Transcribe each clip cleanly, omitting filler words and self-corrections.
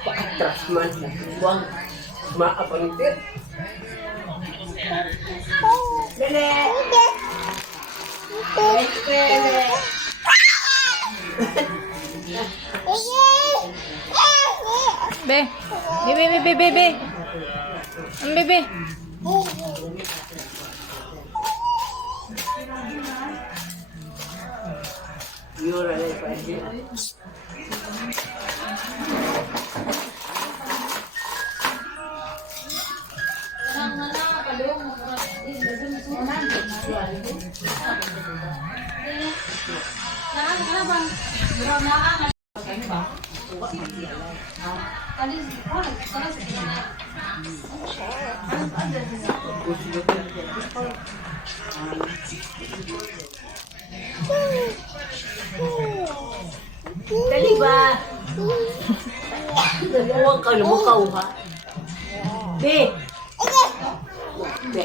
Paatras man na buwang maabantit. Lele! Lele! Be. Be. Ang bebe. Yura na pwede. Dali ba? Huwag ka lumakaw ha. Be! Be!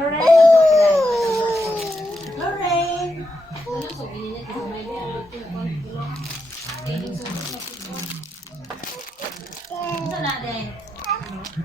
Alright.